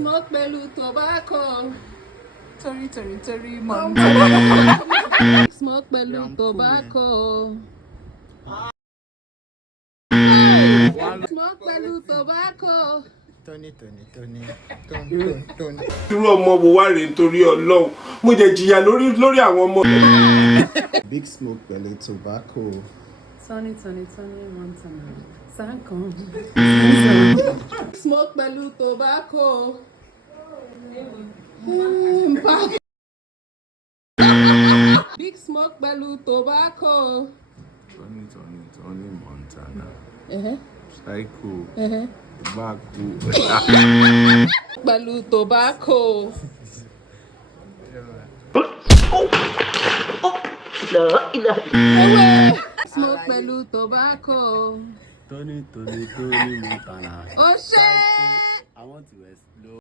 Smoke pẹ̀lú tobacco. Torí Montana. Smoke pẹ̀lú tobacco. Smoke pẹ̀lú tobacco. Tony. irú ọmọ wo wá rèé nítorí Ọlọ́run mo jẹ jìyà lórí àwọn ọmọ. Big Smoke pẹ̀lú tobacco. Tony Montana. Sankan. Smoke pẹ̀lú tobacco. Big Smoke pẹ̀lú tobacco. Tony Montana. Uh-huh. Psycho. Uh-huh. Tobacco. Pẹ̀lú tobacco. Smoke pẹ̀lú tobacco. Tony Montana. Oh shit! I want to rest.